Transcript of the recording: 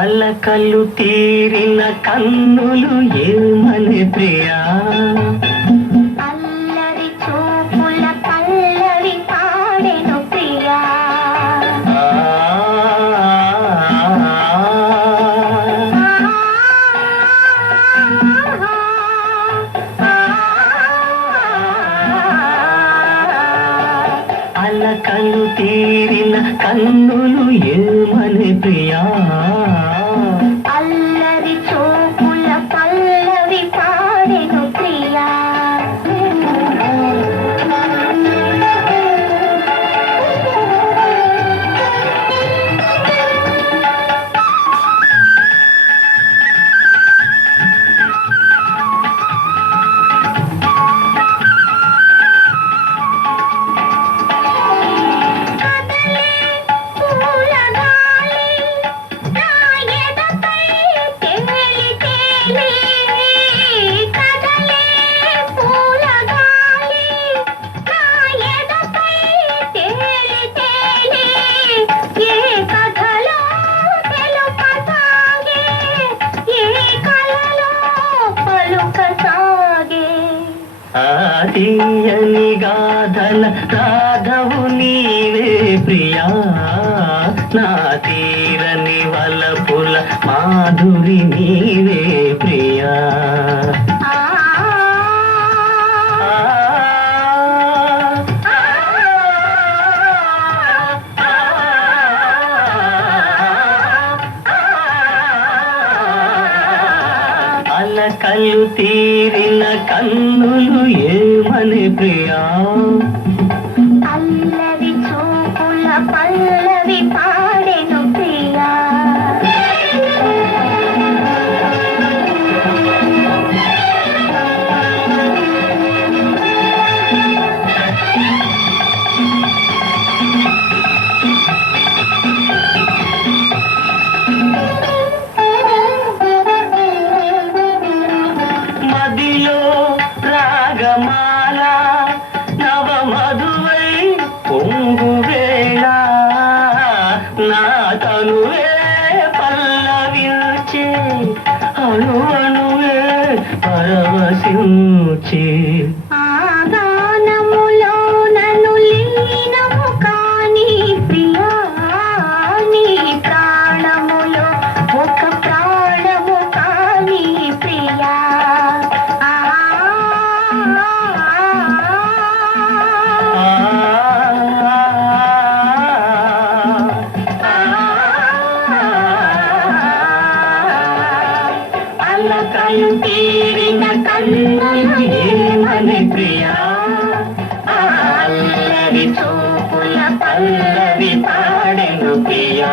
అలకలు తీరిన కన్నులు ఏమని ప్రియా? అలకలు తీరిన కన్నులు ఏమని ప్రియా? ఆదియని గాథల రాధవు నీవే ప్రియా. నా తీరని వలపుల మాధురి నీవే ప్రియా. కళ్ళు తీరిన కన్నులు ఏమని ప్రియా? మదిలో రాగమాల నవ మధువై పొంగు వేళ నా తనువే పల్లవించే అణు అణువే పరవశించే. కన్న కంపేరిన కన్నులు ఏమని ప్రియా అల్లరి పల్లవి పాడెను ప్రియా.